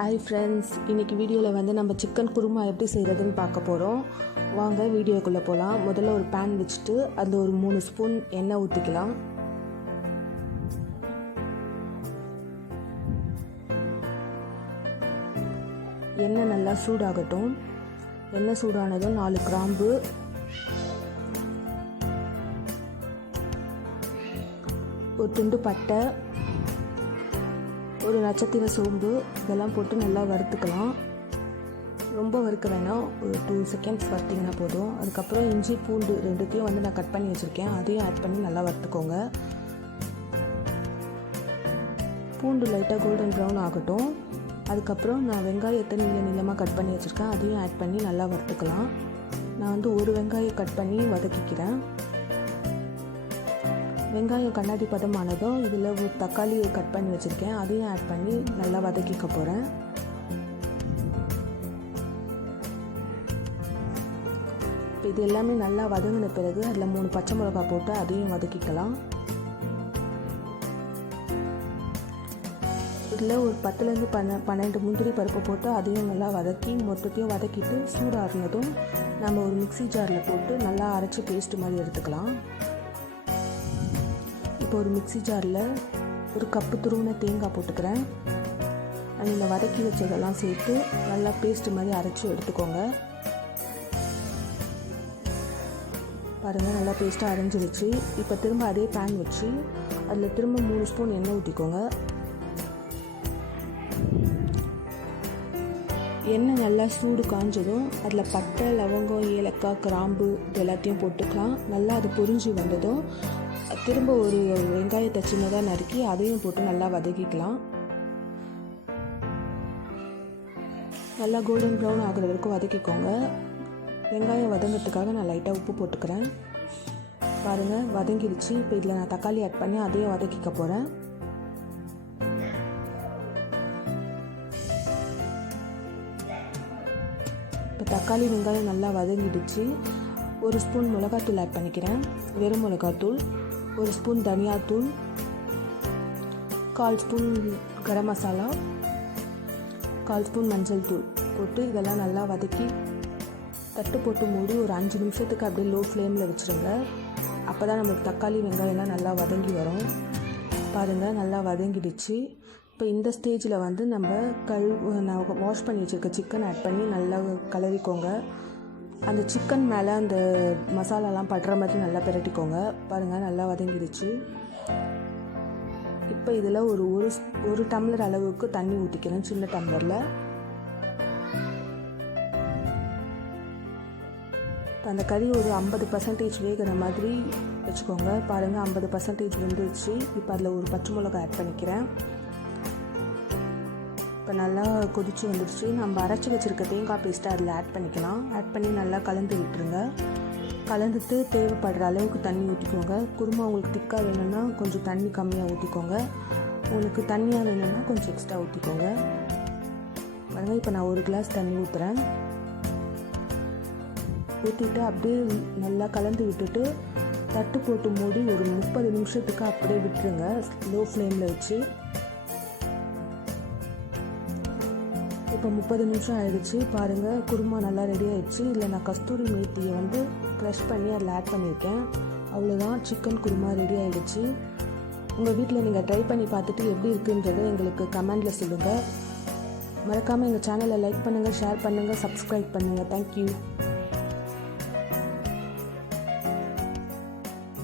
Hi friends, இன்றைக்கி வீடியோவில் வந்து நம்ம சிக்கன் குருமா எப்படி செய்கிறதுன்னு பார்க்க போகிறோம். வாங்க வீடியோக்குள்ளே போகலாம். முதல்ல ஒரு பேன் வச்சுட்டு அதில் ஒரு 3 ஸ்பூன் எண்ணெய் ஊற்றிக்கலாம். எண்ணெய் நல்லா சூடாகட்டும். எண்ணெய் சூடானதும் 4 கிராம்பு, ஒரு துண்டு பட்டை, ஒரு நட்சத்திர சோம்பு இதெல்லாம் போட்டு நல்லா வறுத்துக்கலாம். ரொம்ப வறுக்க வேணாம், ஒரு 2 செகண்ட்ஸ் வறுத்திங்கன்னா போதும். அதுக்கப்புறம் இஞ்சி பூண்டு ரெண்டுத்தையும் வந்து நான் கட் பண்ணி வச்சுருக்கேன், அதையும் ஆட் பண்ணி நல்லா வறுத்துக்கோங்க. பூண்டு லைட்டாக கோல்டன் ப்ரௌன் ஆகட்டும். அதுக்கப்புறம் நான் வெங்காயத்தை நீளமாக கட் பண்ணி வச்சுருக்கேன், அதையும் ஆட் பண்ணி நல்லா வறுத்துக்கலாம். நான் வந்து ஒரு வெங்காயம் கட் பண்ணி வதக்கிக்கிறேன். வெங்காயம் கண்ணாடி பதமானதும் இதில் ஒரு தக்காளி கட் பண்ணி வச்சுருக்கேன், அதையும் ஆட் பண்ணி நல்லா வதக்கிக்க போகிறேன். இது எல்லாமே நல்லா வதங்கின பிறகு அதில் 3 பச்சை மிளகாய் போட்டு அதையும் வதக்கிக்கலாம். இதில் ஒரு 10லேருந்து 12 முந்திரி பருப்பு போட்டு அதையும் நல்லா வதக்கி மொத்தத்தையும் வதக்கிட்டு சூடாறினதும் நம்ம ஒரு மிக்ஸி ஜாரில் போட்டு நல்லா அரைச்சி பேஸ்ட் மாதிரி எடுத்துக்கலாம். இப்போ ஒரு மிக்ஸி ஜாரில் ஒரு கப்பு துருவின தேங்காய் போட்டுக்கிறேன். இந்த வதக்கி வச்சதெல்லாம் சேர்த்து நல்லா பேஸ்ட் மாதிரி அரைச்சி எடுத்துக்கோங்க. பாருங்கள், நல்லா பேஸ்ட்டாக அரைஞ்சிருச்சு. இப்போ திரும்ப அதே பேன் வச்சு அதில் திரும்ப 3 ஸ்பூன் எண்ணெய் ஊற்றிக்கோங்க. எண்ணெய் நல்லா சூடு காஞ்சதும் அதில் பட்டை, லவங்கம், ஏலக்காய், கிராம்பு இது எல்லாத்தையும் போட்டுக்கலாம். நல்லா அது பொரிஞ்சு வந்ததும் திரும்ப ஒரு வெங்காயத்தை சின்னதாக நறுக்கி அதையும் போட்டு நல்லா வதக்கிக்கலாம். நல்லா கோல்டன் ப்ரௌன் ஆகிற வரைக்கும் வதக்கிக்கோங்க. வெங்காயம் வதங்கிறதுக்காக நான் லைட்டாக உப்பு போட்டுக்கிறேன். பாருங்கள், வதங்கிடுச்சு. இப்போ இதில் நான் தக்காளி ஆட் பண்ணி அதையும் வதக்கிக்க போகிறேன். இப்போ தக்காளி வெங்காயம் நல்லா வதங்கிடுச்சு. ஒரு ஸ்பூன் மிளகாத்தூள் ஆட் பண்ணிக்கிறேன், வெறும் மிளகாத்தூள். ஒரு ஸ்பூன் தனியாத்தூள், 1/4 ஸ்பூன் கரம் மசாலா, 1/4 ஸ்பூன் மஞ்சள் தூள் போட்டு இதெல்லாம் நல்லா வதக்கி தட்டு போட்டு மூடி ஒரு 5 நிமிஷத்துக்கு அப்படியே லோ ஃப்ளேமில் வச்சுருங்க. அப்போ தான் நம்மளுக்கு தக்காளி வெங்காயம்லாம் நல்லா வதங்கி வரும். பாருங்கள், நல்லா வதங்கிடுச்சு. இப்போ இந்த ஸ்டேஜில் வந்து நம்ம நான் வாஷ் பண்ணி வச்சுருக்க சிக்கன் ஆட் பண்ணி நல்லா கலரிக்கோங்க. அந்த சிக்கன் மேலே அந்த மசாலாலாம் படுற மாதிரி நல்லா பிரட்டிக்கோங்க. பாருங்கள், நல்லா வதங்கிடுச்சு. இப்போ இதில் ஒரு டம்ளர் அளவுக்கு தண்ணி ஊற்றிக்கிறேன், சின்ன டம்ளரில். அந்த கறி ஒரு 50% வேகிற மாதிரி வச்சுக்கோங்க. பாருங்கள், 50% வெந்துடுச்சு. இப்போ அதில் ஒரு பச்சை மிளகாய் ஆட் பண்ணிக்கிறேன். இப்போ நல்லா கொதிச்சு வந்துடுச்சு. நம்ம அரைச்சி வச்சுருக்க தேங்காய் பேஸ்ட்டை அதில் ஆட் பண்ணிக்கலாம். ஆட் பண்ணி நல்லா கலந்து விட்டுருங்க. கலந்துட்டு தேவைப்படுற அளவுக்கு தண்ணி ஊற்றிக்கோங்க. குருமா உங்களுக்கு திக்காக வேணும்னா கொஞ்சம் தண்ணி கம்மியாக ஊற்றிக்கோங்க, உங்களுக்கு தண்ணியாக வேணும்னா கொஞ்சம் எக்ஸ்ட்ரா ஊற்றிக்கோங்க. பாருங்கள், இப்போ நான் 1 கிளாஸ் தண்ணி ஊற்றுறேன். ஊற்றிட்டு அப்படியே நல்லா கலந்து விட்டுட்டு தட்டு போட்டு மூடி ஒரு 30 நிமிஷத்துக்கு அப்படியே விட்டுருங்க, லோ ஃப்ளேமில் வச்சு. இப்போ 30 நிமிஷம் ஆகிடுச்சு. பாருங்கள், குருமா நல்லா ரெடி ஆகிடுச்சு. இதில் நான் கஸ்தூரி மேத்தியை வந்து க்ரஷ் பண்ணி அதில் ஆட் பண்ணியிருக்கேன். அவ்வளோதான், சிக்கன் குருமா ரெடி ஆகிடுச்சு. உங்கள் வீட்டில் நீங்கள் ட்ரை பண்ணி பார்த்துட்டு எப்படி இருக்குன்றதை எங்களுக்கு கமெண்டில் சொல்லுங்கள். மறக்காமல் எங்கள் சேனலை லைக் பண்ணுங்கள், ஷேர் பண்ணுங்கள், சப்ஸ்கிரைப் பண்ணுங்கள். தேங்க்யூ.